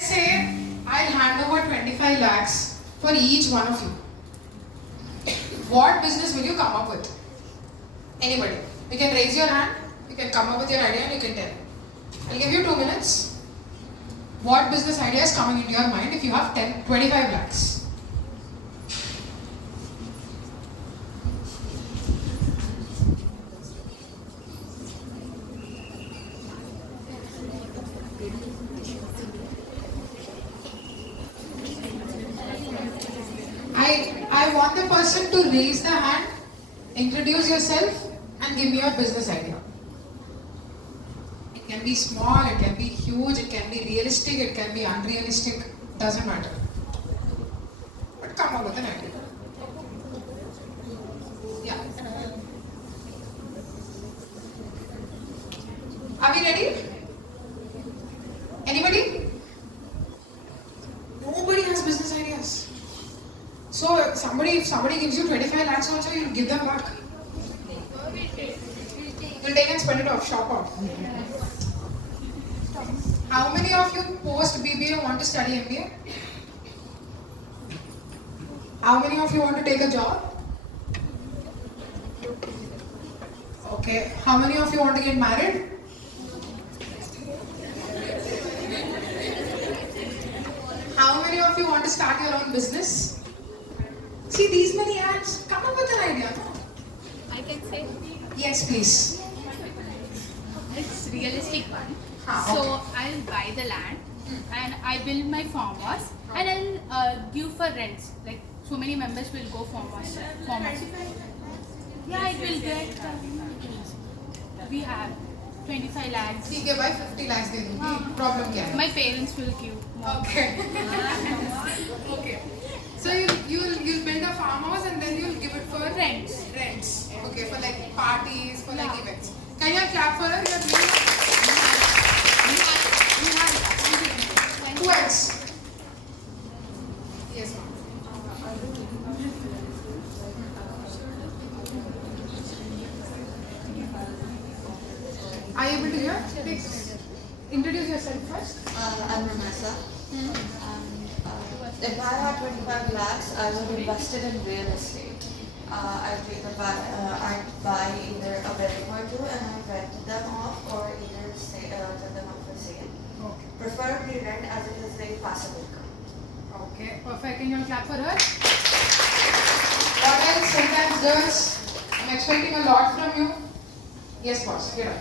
Say I'll hand over 25 lakhs for each one of you. What business will you come up with? Anybody? You can raise your hand, you can come up with your idea and you can tell. I'll give you 2 minutes. What business idea is coming into your mind if you have 25 lakhs? I want the person to raise the hand, introduce yourself and give me your business idea. It can be small, it can be huge, it can be realistic, it can be unrealistic, doesn't matter. But come up with an idea. Yeah. Are we ready? Anybody? Nobody has business ideas. So if somebody gives you 25 lakhs also, you give them back. You'll take and spend it off, shop off. How many of you post BBA want to study MBA? How many of you want to take a job? Okay. How many of you want to get married? How many of you want to start your own business? See these many ads, come up with an idea. I can say Yes, please. it's realistic one. Okay. So I'll buy the land and I build my farmhouse and I'll give for rents. Like so many members will go farmhouse. Yeah, it will get. We have 25 lakhs. ठीक है भाई 50 lakhs दे दूँगी. Problem क्या है? My parents will give more. Okay. Okay. So you'll build a farmhouse and then you'll give it for Rents. Rents. Okay, for like parties, for like events. Can you clap for her? Who else? Yes, ma'am. Are you able to hear? Please introduce yourself first. I'm Ramasa. If I had 25 lakhs, I would invest it in real estate. I'd buy either a building or two and I'd rent them off or either sell them off for sale. Okay. Preferably rent as it is a passive income. Okay, perfect. Can you clap for her? What else? Sometimes girls, I'm expecting a lot from you. Yes, boss. Get up.